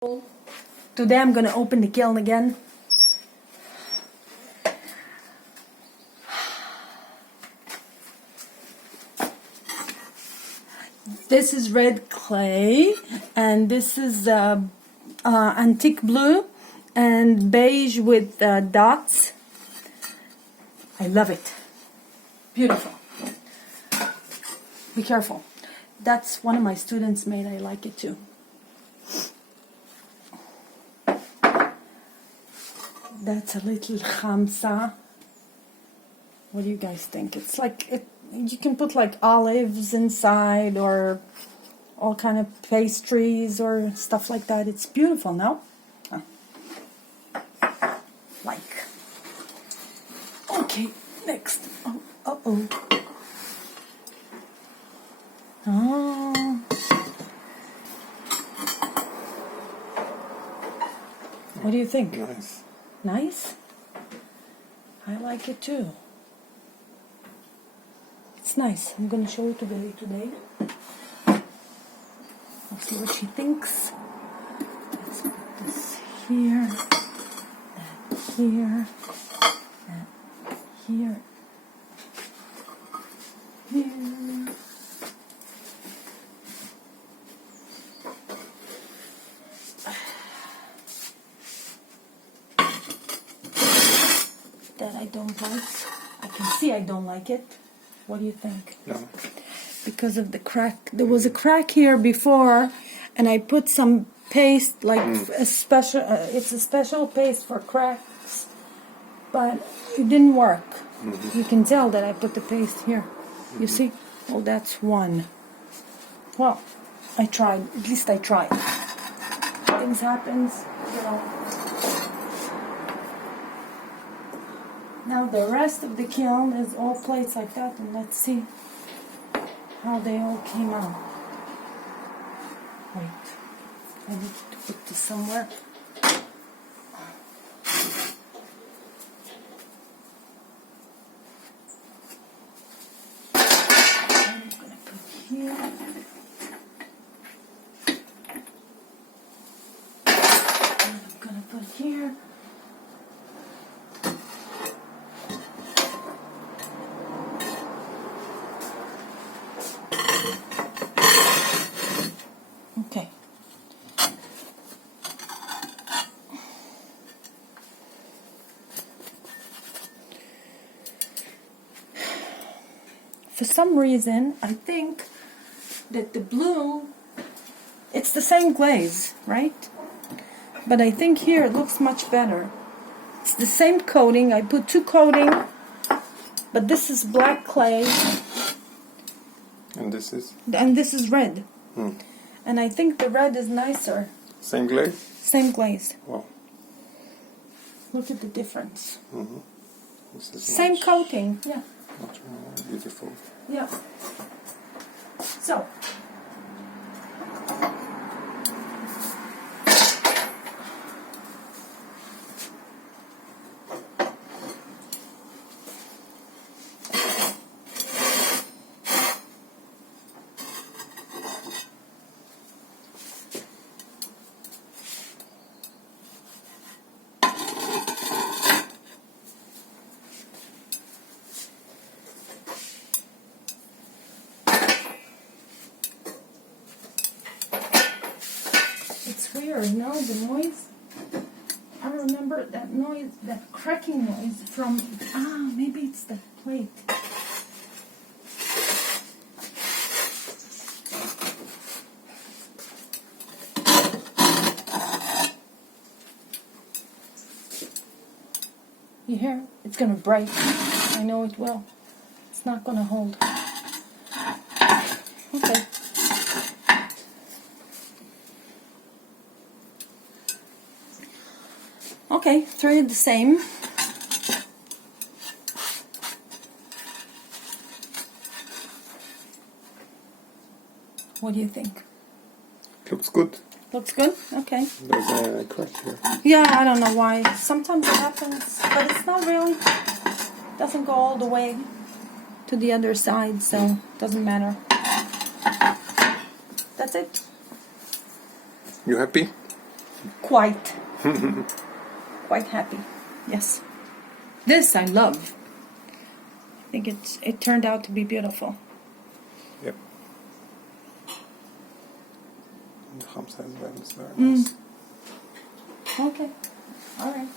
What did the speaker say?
Today I'm going to open the kiln again. This is red clay and this is antique blue and beige with dots. I love it. Beautiful. Be careful. That's one of my students made. I like it too. That's a little khamsa. What do you guys think? It's like you can put like olives inside or all kind of pastries or stuff like that. It's beautiful, no? Huh. Like. Okay, next. Oh. What do you think? Nice. Nice? I like it too. It's nice. I'm going to show it to Billy today. I'll see what she thinks. Let's put this here, and here, and here, here. That I don't like. I can see I don't like it. What do you think? No. Because of the crack. There was a crack here before, and I put some paste, like a special. It's a special paste for cracks, but it didn't work. You can tell that I put the paste here. You see? Oh, that's one. Well, I tried. At least I tried. Things happens, you know. Now the rest of the kiln is all plates like that, and let's see how they all came out. Wait, I need to put this somewhere. I'm gonna put here. And I'm gonna put here. Okay. For some reason, I think that the blue, it's the same glaze, right? But I think here it looks much better. It's the same coating. I put two coating, but this is black clay. And this is? And this is red. And I think the red is nicer. Same glaze? Same glaze. Wow. Look at the difference. This is Same coating. Yeah. Much more beautiful. Yeah. So. It's weird, no? The noise. I remember that noise, that cracking noise from. Maybe it's the plate. You hear? It's gonna break. I know it will. It's not gonna hold. Okay. Okay, three are the same. What do you think? Looks good. Looks good? Okay. There's a crack here. Yeah, I don't know why. Sometimes it happens, but it's not really. Doesn't go all the way to the other side, so doesn't matter. That's it. You happy? quite happy. Yes. This I love. I think it turned out to be beautiful. Yep. The Hamza as well is very nice. Okay. All right.